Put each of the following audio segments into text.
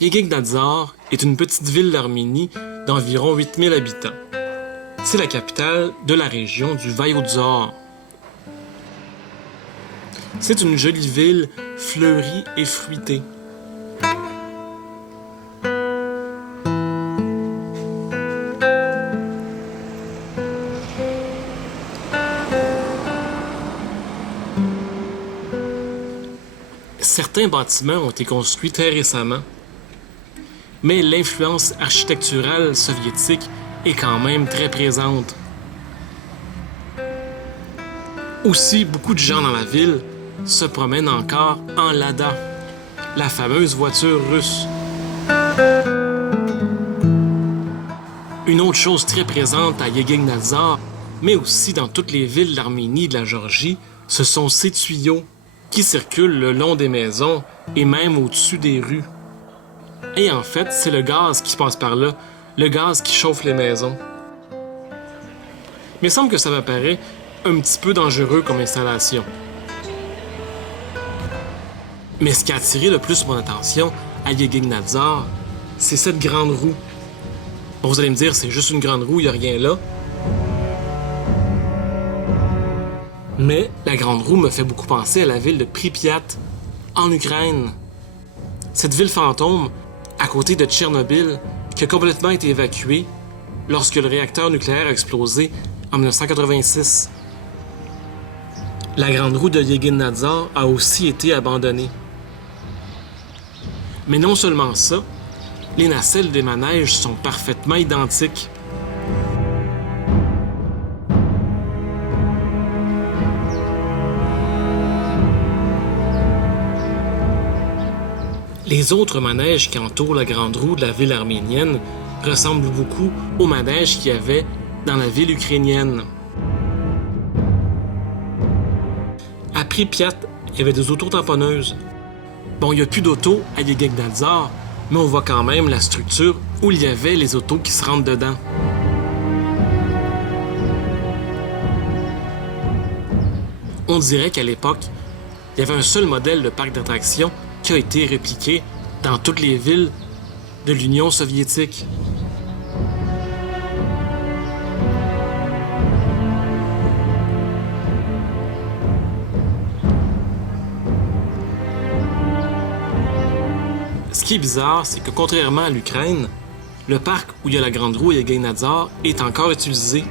Yegin-Nazar est une petite ville d'Arménie d'environ 8000 habitants. C'est la capitale de la région du Vayotzor. C'est une jolie ville fleurie et fruitée. Certains bâtiments ont été construits très récemment, mais l'influence architecturale soviétique est quand même très présente. Aussi, beaucoup de gens dans la ville se promènent encore en Lada, la fameuse voiture russe. Une autre chose très présente à Yegin-Nazar, mais aussi dans toutes les villes d'Arménie et de la Géorgie, ce sont ces tuyaux qui circulent le long des maisons et même au-dessus des rues. Et en fait, c'est le gaz qui passe par là, le gaz qui chauffe les maisons. Mais il semble que ça me paraît un petit peu dangereux comme installation. Mais ce qui a attiré le plus mon attention à Yegin-Nazar, c'est cette grande roue. Bon, vous allez me dire, c'est juste une grande roue, il n'y a rien là. Mais la grande roue me fait beaucoup penser à la ville de Pripyat, en Ukraine. Cette ville fantôme, à côté de Tchernobyl, qui a complètement été évacuée lorsque le réacteur nucléaire a explosé en 1986. La grande roue de Yegin-Nazar a aussi été abandonnée. Mais non seulement ça, les nacelles des manèges sont parfaitement identiques. Les autres manèges qui entourent la grande roue de la ville arménienne ressemblent beaucoup aux manèges qu'il y avait dans la ville ukrainienne. À Pripyat, il y avait des auto-tamponneuses. Bon, il n'y a plus d'auto à Yegin-Nazar, mais on voit quand même la structure où il y avait les autos qui se rentrent dedans. On dirait qu'à l'époque, il y avait un seul modèle de parc d'attractions qui a été répliqué dans toutes les villes de l'Union soviétique. Ce qui est bizarre, c'est que contrairement à l'Ukraine, le parc où il y a la grande roue Yegin-Nazar est encore utilisé.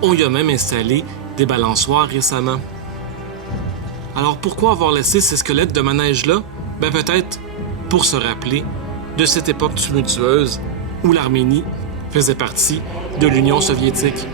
On y a même installé des balançoires récemment. Alors pourquoi avoir laissé ces squelettes de manège-là? Ben peut-être pour se rappeler de cette époque tumultueuse où l'Arménie faisait partie de l'Union soviétique.